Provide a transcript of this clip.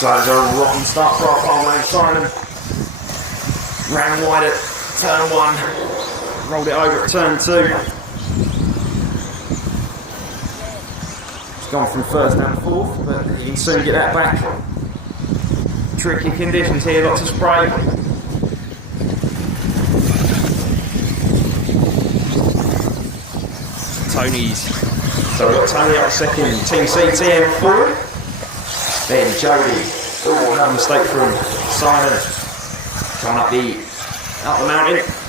So that was a rotten start for our pole man Simon. Ran wide at turn 1, rolled it over at turn 2. It's gone from first down to fourth, but you can soon get that back. Tricky conditions here, lots of spray. Tony's. So we've got Tony out second, Team CTM forward. Then Jody. Oh, another mistake from Simon. Coming up the mountain.